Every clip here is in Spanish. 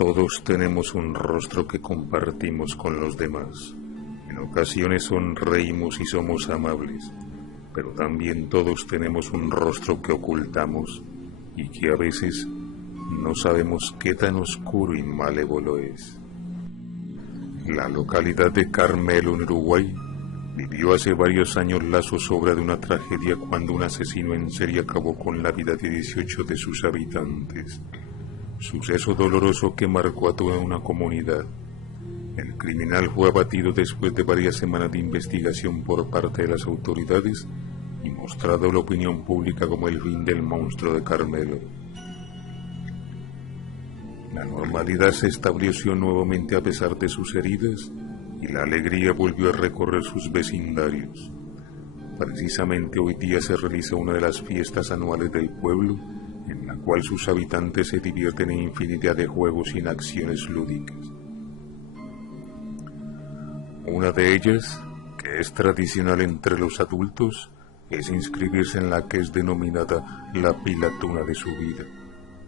Todos tenemos un rostro que compartimos con los demás. En ocasiones sonreímos y somos amables, pero también todos tenemos un rostro que ocultamos y que a veces no sabemos qué tan oscuro y malévolo es. La localidad de Carmelo, en Uruguay, vivió hace varios años la zozobra de una tragedia cuando un asesino en serie acabó con la vida de 18 de sus habitantes. Suceso doloroso que marcó a toda una comunidad. El criminal fue abatido después de varias semanas de investigación por parte de las autoridades y mostrado a la opinión pública como el fin del monstruo de Carmelo. La normalidad se estableció nuevamente a pesar de sus heridas y la alegría volvió a recorrer sus vecindarios. Precisamente hoy día se realiza una de las fiestas anuales del pueblo, en la cual sus habitantes se divierten en infinidad de juegos y en acciones lúdicas. Una de ellas, que es tradicional entre los adultos, es inscribirse en la que es denominada la pilatuna de su vida,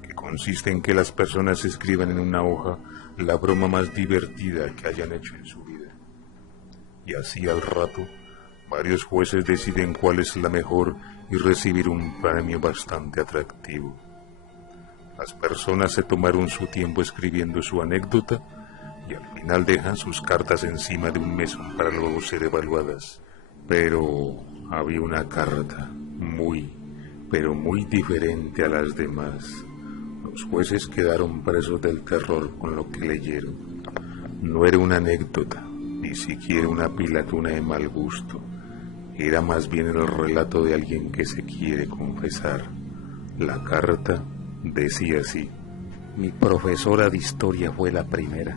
que consiste en que las personas escriban en una hoja la broma más divertida que hayan hecho en su vida. Y así al rato, varios jueces deciden cuál es la mejor y recibir un premio bastante atractivo. Las personas se tomaron su tiempo escribiendo su anécdota y al final dejan sus cartas encima de un mesón para luego ser evaluadas. Pero había una carta pero muy diferente a las demás. Los jueces quedaron presos del terror con lo que leyeron. No era una anécdota, ni siquiera una pilatuna de mal gusto. Era más bien el relato de alguien que se quiere confesar. La carta decía así: mi profesora de historia fue la primera.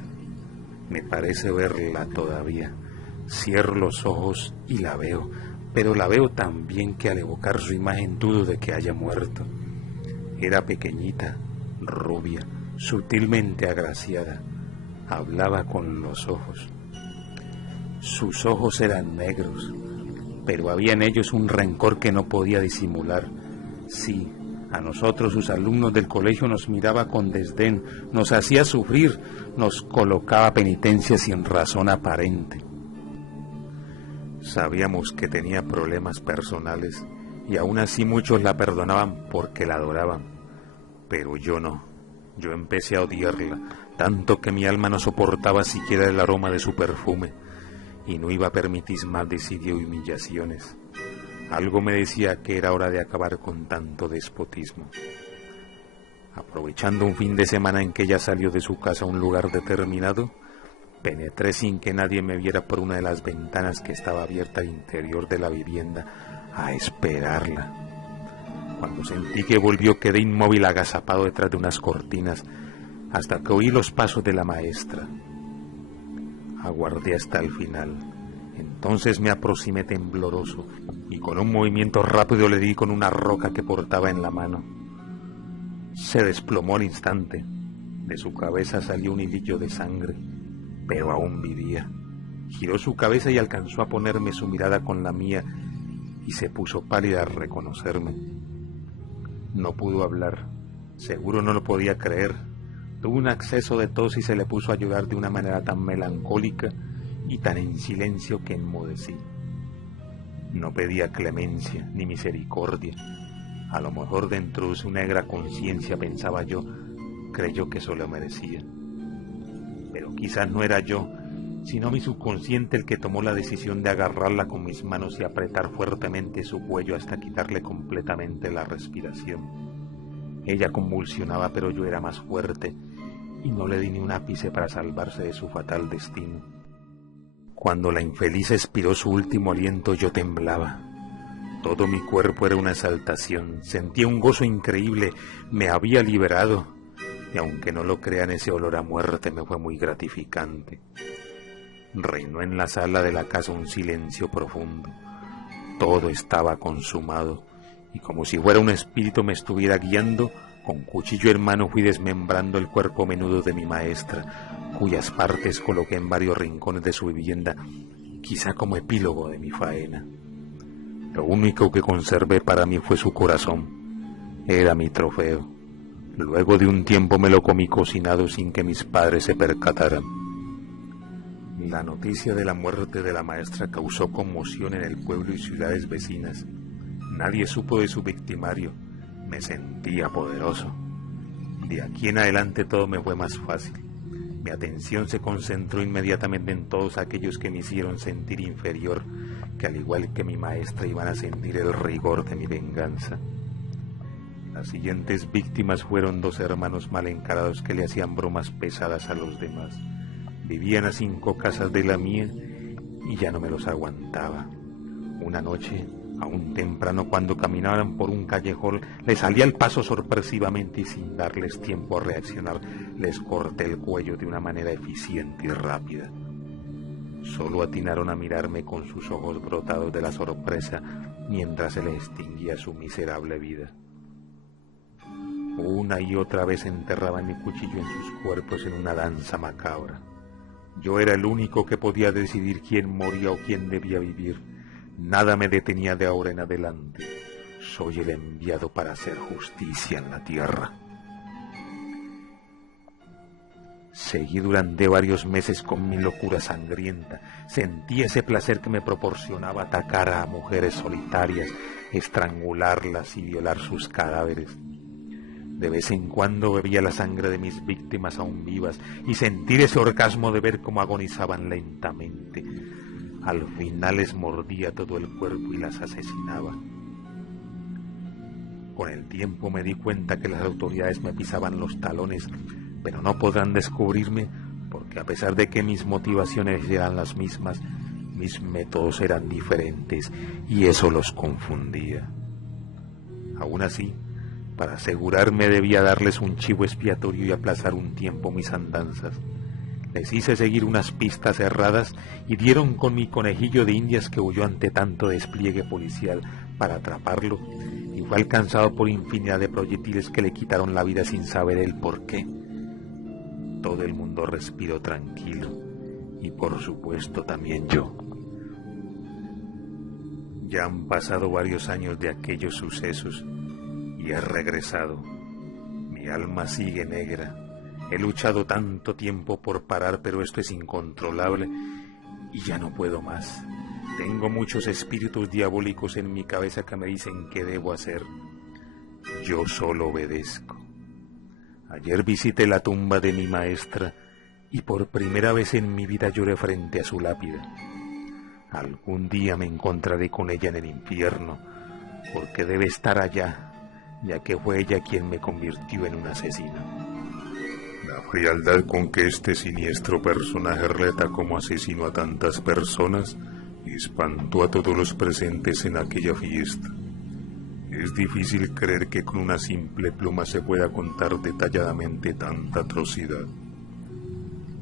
Me parece verla todavía. Cierro los ojos y la veo, pero la veo tan bien que al evocar su imagen dudo de que haya muerto. Era pequeñita, rubia, sutilmente agraciada. Hablaba con los ojos. Sus ojos eran negros, pero había en ellos un rencor que no podía disimular. Sí, a nosotros, sus alumnos del colegio, nos miraba con desdén, nos hacía sufrir, nos colocaba penitencia sin razón aparente. Sabíamos que tenía problemas personales y aún así muchos la perdonaban porque la adoraban, pero yo no. Yo empecé a odiarla, tanto que mi alma no soportaba siquiera el aroma de su perfume y no iba a permitir más desidio y humillaciones. Algo me decía que era hora de acabar con tanto despotismo. Aprovechando un fin de semana en que ella salió de su casa a un lugar determinado, penetré sin que nadie me viera por una de las ventanas que estaba abierta al interior de la vivienda a esperarla. Cuando sentí que volvió, quedé inmóvil agazapado detrás de unas cortinas hasta que oí los pasos de la maestra. Aguardé hasta el final. Entonces me aproximé tembloroso y con un movimiento rápido le di con una roca que portaba en la mano. Se desplomó al instante. De su cabeza salió un hilillo de sangre, pero aún vivía. Giró su cabeza y alcanzó a ponerme su mirada con la mía y se puso pálida al reconocerme. No pudo hablar. Seguro no lo podía creer. Tuvo un acceso de tos y se le puso a llorar de una manera tan melancólica y tan en silencio que enmudecí. No pedía clemencia ni misericordia. A lo mejor dentro de su negra conciencia, pensaba yo, creyó que eso lo merecía. Pero quizás no era yo, sino mi subconsciente el que tomó la decisión de agarrarla con mis manos y apretar fuertemente su cuello hasta quitarle completamente la respiración. Ella convulsionaba, pero yo era más fuerte y no le di ni un ápice para salvarse de su fatal destino. Cuando la infeliz expiró su último aliento, yo temblaba. Todo mi cuerpo era una exaltación, sentía un gozo increíble, me había liberado, y aunque no lo crean, ese olor a muerte me fue muy gratificante. Reinó en la sala de la casa un silencio profundo. Todo estaba consumado, y como si fuera un espíritu me estuviera guiando, con cuchillo en mano fui desmembrando el cuerpo menudo de mi maestra, cuyas partes coloqué en varios rincones de su vivienda, quizá como epílogo de mi faena. Lo único que conservé para mí fue su corazón. Era mi trofeo. Luego de un tiempo me lo comí cocinado sin que mis padres se percataran. La noticia de la muerte de la maestra causó conmoción en el pueblo y ciudades vecinas. Nadie supo de su victimario. Me sentía poderoso. De aquí en adelante todo me fue más fácil. Mi atención se concentró inmediatamente en todos aquellos que me hicieron sentir inferior, que al igual que mi maestra iban a sentir el rigor de mi venganza. Las siguientes víctimas fueron 2 hermanos mal encarados que le hacían bromas pesadas a los demás. Vivían a 5 casas de la mía y ya no me los aguantaba. Una noche, aún temprano, cuando caminaban por un callejón, les salí al paso sorpresivamente y sin darles tiempo a reaccionar, les corté el cuello de una manera eficiente y rápida. Solo atinaron a mirarme con sus ojos brotados de la sorpresa mientras se les extinguía su miserable vida. Una y otra vez enterraban mi cuchillo en sus cuerpos en una danza macabra. Yo era el único que podía decidir quién moría o quién debía vivir. Nada me detenía de ahora en adelante. Soy el enviado para hacer justicia en la tierra. Seguí durante varios meses con mi locura sangrienta. Sentí ese placer que me proporcionaba atacar a mujeres solitarias, estrangularlas y violar sus cadáveres. De vez en cuando bebía la sangre de mis víctimas aún vivas y sentir ese orgasmo de ver cómo agonizaban lentamente. Al final les mordía todo el cuerpo y las asesinaba. Con el tiempo me di cuenta que las autoridades me pisaban los talones, pero no podrán descubrirme porque a pesar de que mis motivaciones eran las mismas, mis métodos eran diferentes y eso los confundía. Aún así, para asegurarme debía darles un chivo expiatorio y aplazar un tiempo mis andanzas. Les hice seguir unas pistas erradas y dieron con mi conejillo de indias que huyó ante tanto despliegue policial para atraparlo y fue alcanzado por infinidad de proyectiles que le quitaron la vida sin saber el por qué. Todo el mundo respiró tranquilo y por supuesto también yo. Ya han pasado varios años de aquellos sucesos y he regresado. Mi alma sigue negra. He luchado tanto tiempo por parar, pero esto es incontrolable y ya no puedo más. Tengo muchos espíritus diabólicos en mi cabeza que me dicen qué debo hacer. Yo solo obedezco. Ayer visité la tumba de mi maestra y por primera vez en mi vida lloré frente a su lápida. Algún día me encontraré con ella en el infierno, porque debe estar allá, ya que fue ella quien me convirtió en un asesino. La frialdad con que este siniestro personaje relata cómo asesinó a tantas personas espantó a todos los presentes en aquella fiesta. Es difícil creer que con una simple pluma se pueda contar detalladamente tanta atrocidad.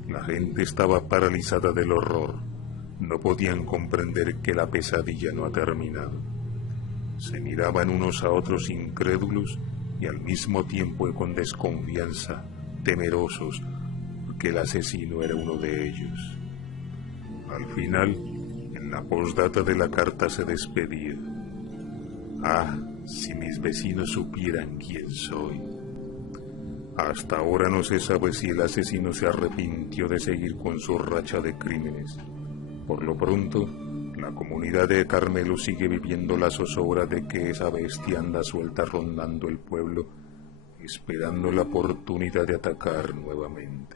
La gente estaba paralizada del horror. No podían comprender que la pesadilla no ha terminado. Se miraban unos a otros incrédulos y al mismo tiempo con desconfianza, temerosos, porque el asesino era uno de ellos. Al final, en la postdata de la carta se despedía. Ah, si mis vecinos supieran quién soy. Hasta ahora no se sabe si el asesino se arrepintió de seguir con su racha de crímenes. Por lo pronto, la comunidad de Carmelo sigue viviendo la zozobra de que esa bestia anda suelta rondando el pueblo, esperando la oportunidad de atacar nuevamente.